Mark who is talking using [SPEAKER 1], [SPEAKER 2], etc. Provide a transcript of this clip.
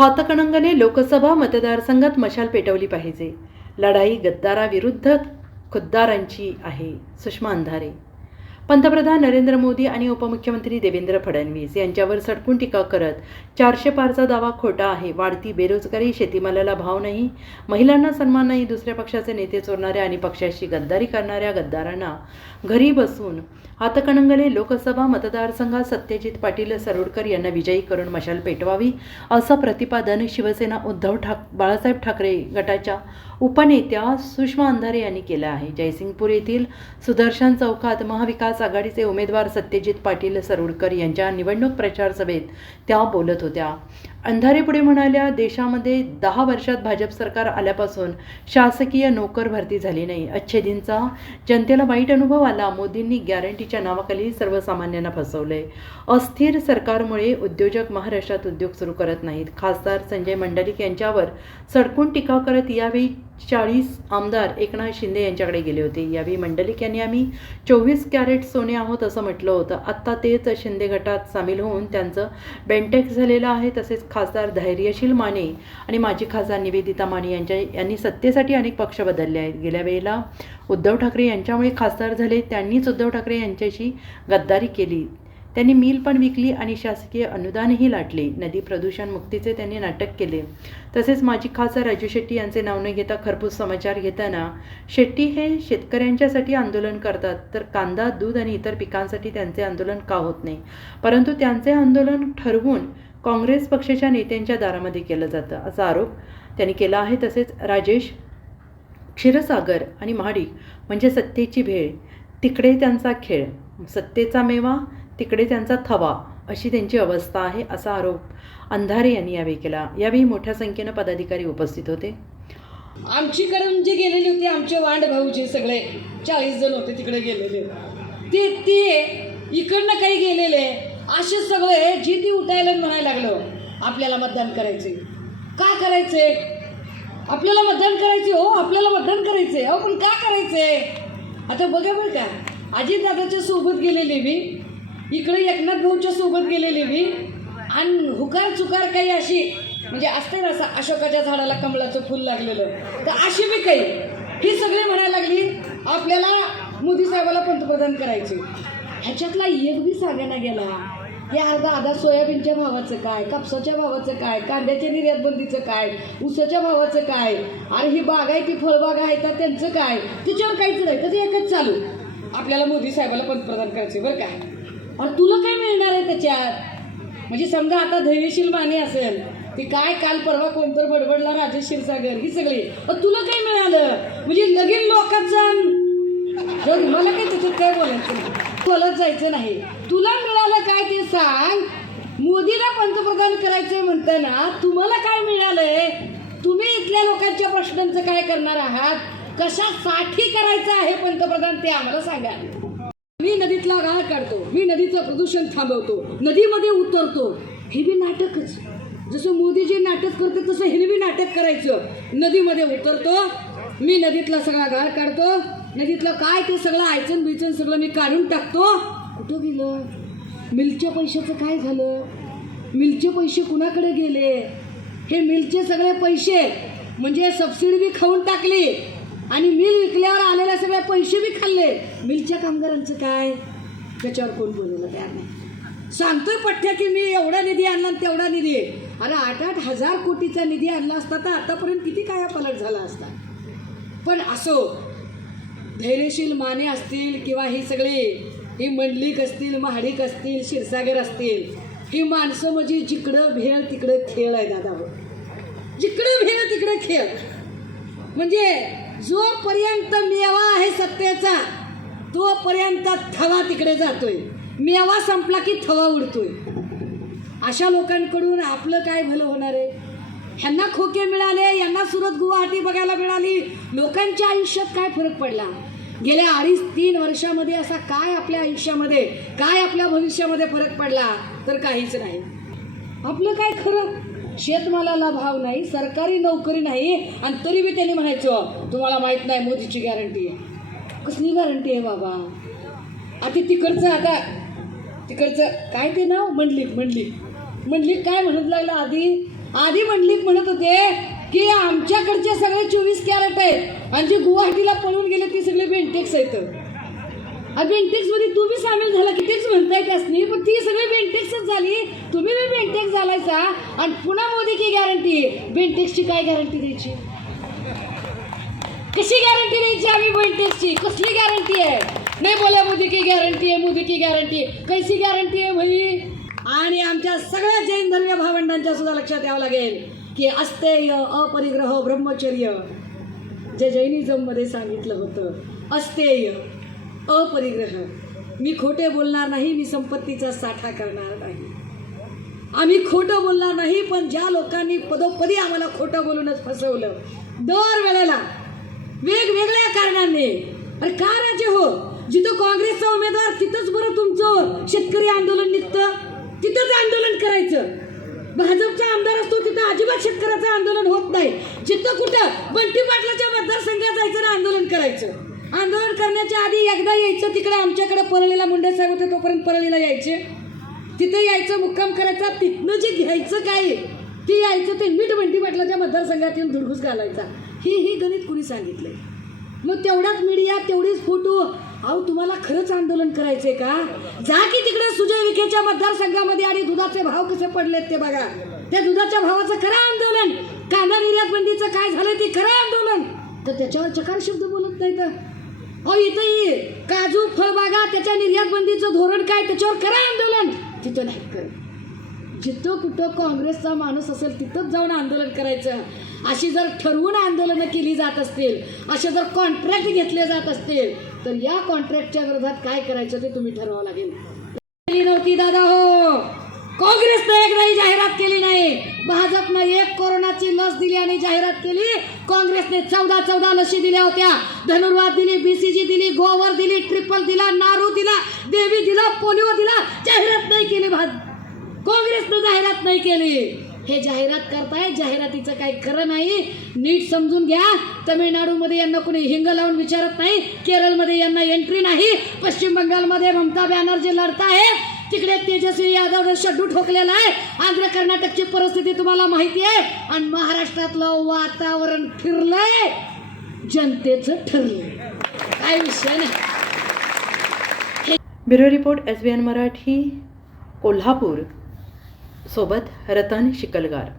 [SPEAKER 1] हातकणंगले लोकसभा मतदारसंघात मशाल पेटवली पाहिजे. लढाई गद्दाराविरुद्ध खुद्दारांची आहे. सुषमा अंधारे. पंतप्रधान नरेंद्र मोदी आणि उपमुख्यमंत्री देवेंद्र फडणवीस यांच्यावर सटकून टीका करत चारशे पारचा दावा खोटा आहे वाढती बेरोजगारी शेतीमालाला भाव नाही महिलांना सन्मान नाही दुसऱ्या पक्षाचे नेते चोरणाऱ्या आणि पक्षाशी गद्दारी करणाऱ्या गद्दारांना घरी बसून हातकणंगले लोकसभा मतदारसंघात सत्यजित पाटील सरोडकर यांना विजयी करून मशाल पेटवावी असं प्रतिपादन शिवसेना उद्धव ठाक बाळासाहेब ठाकरे गटाच्या उपनेत्या सुषमा अंधारे यांनी केलं आहे. जयसिंगपूर येथील सुदर्शन चौकात महाविकास आघाडीचे उमेदवार सत्यजित पाटील सरोडकर यांच्या निवडणूक प्रचार सभेत त्या बोलत होत्या. अंधारे पुढे म्हणाल्या देशामध्ये दहा वर्षात भाजप सरकार आल्यापासून शासकीय नोकर भरती झाली नाही. अच्छेदींचा जनतेला वाईट अनुभव आला. मोदींनी गॅरंटीच्या नावाखाली सर्वसामान्यांना फसवलंय अस्थिर सरकारमुळे उद्योजक महाराष्ट्रात उद्योग सुरू करत नाहीत. खासदार संजय मंडलिक यांच्यावर सडकून टीका करत यावेळी चाळीस आमदार एकनाथ शिंदे यांच्याकडे गेले होते. यावेळी मंडलिक यांनी आम्ही चोवीस कॅरेट सोने आहोत असं म्हटलं होतं. आत्ता तेच शिंदे गटात सामील होऊन त्यांचं बेंटेक झालेलं आहे. तसेच खासदार धैर्यशील माने आणि माजी खासदार निवेदिता माने यांच्या यांनी सत्तेसाठी अनेक पक्ष बदलले आहेत. गेल्या वेळेला उद्धव ठाकरे यांच्यामुळे खासदार झाले. त्यांनीच उद्धव ठाकरे यांच्याशी गद्दारी केली. त्यांनी मिल पण विकली आणि शासकीय अनुदानही लाटले. नदी प्रदूषण मुक्तीचे त्यांनी नाटक केले. तसेच माजी खासदार राजू शेट्टी यांचे नाव न घेता खरपूस समाचार घेताना शेट्टी हे शेतकऱ्यांच्यासाठी आंदोलन करतात तर कांदा दूध आणि इतर पिकांसाठी त्यांचे आंदोलन का होत नाही? परंतु त्यांचे आंदोलन ठरवून काँग्रेस पक्षाच्या नेत्यांच्या दारामध्ये केलं जातं असा आरोप त्यांनी केला आहे. तसेच राजेश क्षीरसागर आणि महाडिक म्हणजे सत्तेची भेळ तिकडे त्यांचा खेळ सत्तेचा मेवा तिकडे त्यांचा थवा अशी त्यांची अवस्था आहे असा आरोप अंधारे यांनी यावेळी केला. यावेळी मोठ्या संख्येनं पदाधिकारी उपस्थित होते.
[SPEAKER 2] आमची कडून जे गेलेले होते आमचे वांड भाऊचे सगळे चाळीस जण होते तिकडे गेलेले. ते ते इकडनं काही गेलेले असे सगळे जी ती उठायला म्हणायला लागलो आपल्याला मतदान करायचे का करायचे आपल्याला मतदान करायचे हो आपल्याला मतदान करायचे अहो पण का करायचे आता बघा बरं का अजितदादाच्या सोबत गेलेले मी इकडे एकनाथ भाऊच्या सोबत गेलेले मी. आणि हुकार चुकार काही अशी म्हणजे असते ना असं अशोकाच्या झाडाला कमळाचं फुल लागलेलं. तर अशी बी काही. ही सगळी म्हणायला लागली आपल्याला मोदी साहेबाला पंतप्रधान करायचे. ह्याच्यातला एक बी सांगायला गेला. या अर्धा आधा सोयाबीनच्या भावाचं काय कापसाच्या भावाचं काय कांद्याच्या निर्यात बंदीचं काय ऊसाच्या भावाचं काय अरे ही बाग आहे ती फळबाग आहे तर त्यांचं काय? त्याच्यावर काहीच नाही. तर ते एकच चालू. आपल्याला मोदी साहेबाला पंतप्रधान करायचे बरं काय आणि तुला काय मिळणार आहे त्याच्यात? म्हणजे समजा आता धैर्यशील माने असेल ती काय काल परवा कोणतर बडबडला राजेश क्षीरसागर ही सगळी. तुला काय मिळालं? म्हणजे लगीन लोकांचा जाऊ मला काय त्याच्यात काय बोलायचं बोलत जायचं नाही. तुला मिळालं काय ते सांग. मोदीला पंतप्रधान करायचंय म्हणताना तुम्हाला काय मिळालंय? तुम्ही इथल्या लोकांच्या प्रश्नांचं काय करणार आहात? कशासाठी करायचं आहे पंतप्रधान ते आम्हाला सांगा. मी नदीतला गाळ काढतो मी नदीचं प्रदूषण थांबवतो नदीमध्ये उतरतो. हे बी नाटकच. जसं मोदीजी नाटक करते तसं हे बी नाटक करायचं. नदीमध्ये उतरतो मी नदीतला सगळा गाळ काढतो नदीतलं काय ते सगळं आयचन बिचन सगळं मी काढून टाकतो. कुठं गेलं? मिलच्या पैशाचं काय झालं? मिलचे पैसे कुणाकडे गेले? हे मिलचे सगळे पैसे म्हणजे सबसिडी बी खाऊन टाकली. आणि मिल विकल्यावर आलेले सगळे पैसे बी खाल्ले. मिलच्या कामगारांचं काय? त्याच्यावर कोण बोलवलं तयार नाही. सांगतोय पठ्ठ्या की मी एवढा निधी आणला आणि तेवढा निधी अरे आठ आठ हजार कोटीचा निधी आणला असता तर आतापर्यंत किती काय पलट झाला असता. पण असो धैर्यशील माने असतील किंवा ही सगळी ही मंडलिक असतील महाडिक असतील क्षीरसागर असतील ही माणसं म्हणजे जिकडं भेळ तिकडं खेळ आहे दादा हो. जिकडं भेळ तिकडं खेळ. म्हणजे जोपर्यंत मेवा आहे सत्तेचा तोपर्यंत थवा तिकडे जातोय. मेवा संपला की थवा उडतोय. अशा लोकांकडून आपलं काय भलं होणार आहे? ह्यांना खोके मिळाले यांना सुरत गुवाहाटी बघायला मिळाली. लोकांच्या आयुष्यात काय फरक पडला? गेल्या अडीच तीन वर्षामध्ये असा काय आपल्या आयुष्यामध्ये काय आपल्या भविष्यामध्ये फरक पडला? तर काहीच नाही. आपलं काय खरं? शेतमालाला भाव नाही सरकारी नोकरी नाही आणि तरी बी त्यांनी म्हणायचं तुम्हाला माहीत नाही मोदीची गॅरंटी आहे. कसली गॅरंटी आहे बाबा? आता तिकडचं आता तिकडचं काय ते नाव? मंडलिक मंडलिक मंडलिक काय म्हणत लागलं आधी? आधी मंडलिक म्हणत होते की आमच्याकडचे सगळे चोवीस कॅरेट आहेत आणि जे गुवाहाटीला पळून गेले ती सगळे बेंटेक्स आहेत. बेंटेक्समध्ये तुम्ही सामील झाला की तेच म्हणताय त्यासनी पण ती सगळी बेंटेक्सच झाली. तुम्ही बी बेंटेक्स झालायचा आणि पुन्हा मोदी की गॅरंटी बेंटेक्सची काय गॅरंटी द्यायची? कशी गॅरंटी द्यायची आम्ही बेंटेक्सची कसली गॅरंटी आहे? नाही बोला मोदी की गॅरंटी आहे मोदी की गॅरंटी कैसी गॅरंटी आहे भाई? आणि आमच्या सगळ्या जैन धर्मीय भावंडांच्या सुद्धा लक्षात यावं लागेल की अस्तेय अपरिग्रह ब्रह्मचर्य. जे जैनिझममध्ये सांगितलं होतं अस्तेय. अपरिग्रह. मी खोटे बोलणार नाही मी संपत्तीचा साठा करणार नाही. आम्ही खोटं बोलणार नाही पण ज्या लोकांनी पदोपदी आम्हाला खोटं बोलूनच फसवलं दर वेळेला वेगवेगळ्या कारणाने. अरे का राजे हो? जिथं काँग्रेसचा उमेदवार तिथंच बरं तुमचं शेतकरी आंदोलन निघतं. तिथंच आंदोलन करायचं. भाजपचा आमदार असतो तिथं अजिबात शेतकऱ्याचं आंदोलन होत नाही. जिथं कुठं बंटी पाटलाच्या मतदारसंघात जायचं ना आंदोलन करायचं. आंदोलन करण्याच्या आधी एकदा यायचं तिकडे आमच्याकडे परळीला मुंडे साहेब होते तोपर्यंत परळीला यायचे. तिथे यायचं मुक्काम करायचा तिथनं जे घ्यायचं काय ते यायचं ते मीठ बंटी पाटलाच्या मतदारसंघात येऊन धुडघूस घालायचा. ही ही गणित कुणी सांगितलंय? मग तेवढाच मीडिया तेवढीच फोटो. अहो तुम्हाला खरंच आंदोलन करायचंय का? जा की तिकडे सुजय विखेच्या मतदारसंघामध्ये आणि दुधाचे भाव कसे पडलेत ते बघा. त्या दुधाच्या भावाचं खरं आंदोलन. कांदा निर्यात बंदीचं काय झालं ते खरं आंदोलन. तर त्याच्यावर चकार शब्द बोलत नाही तर हो इथंही काजू फळबागा त्याच्या निर्यात बंदीचं धोरण काय? त्याच्यावर खरं आंदोलन? तिथं नाही. कर जिथं कुठं काँग्रेसचा माणूस असेल तिथंच जाऊन आंदोलन करायचं. अशी जर ठरवून आंदोलनं केली जात असतील असे जर कॉन्ट्रॅक्ट घेतले जात असतील तर या कॉन्ट्रॅक्टच्या विरोधात काय करायचं ते तुम्ही ठरवावं लागेल. नव्हती दादा हो. काँग्रेसनं एकदाही जाहिरात केली नाही. भाजपनं एक कोरोनाची लस दिली आणि जाहिरात केली. काँग्रेसने चौदा चौदा लशी दिल्या होत्या. धनुर्वाद दिली बीसीजी दिली गोवर दिली ट्रिपल दिला नारू दिला देवी दिला पोलिओ दिला. जाहिरात नाही केली भाज काँग्रेसनं जाहिरात नाही केली. हे जाहिरात करताय जाहिरातीचं काही खरं नाही. नीट समजून घ्या. तमिळनाडूमध्ये यांना कोणी हिंग लावून विचारत नाही. केरळमध्ये यांना एंट्री नाही. पश्चिम बंगालमध्ये ममता बॅनर्जी लढताय तिकडे तेजस्वी यादवनं शड्डू ठोकलेला आहे. आंध्र कर्नाटकची परिस्थिती तुम्हाला माहिती आहे. आणि महाराष्ट्रातलं वातावरण फिरलंय. जनतेचं ठरलंय. काय विषय नाही.
[SPEAKER 1] Bureau report S B N Marathi Kolhapur. सोबत रतन शिकलगार.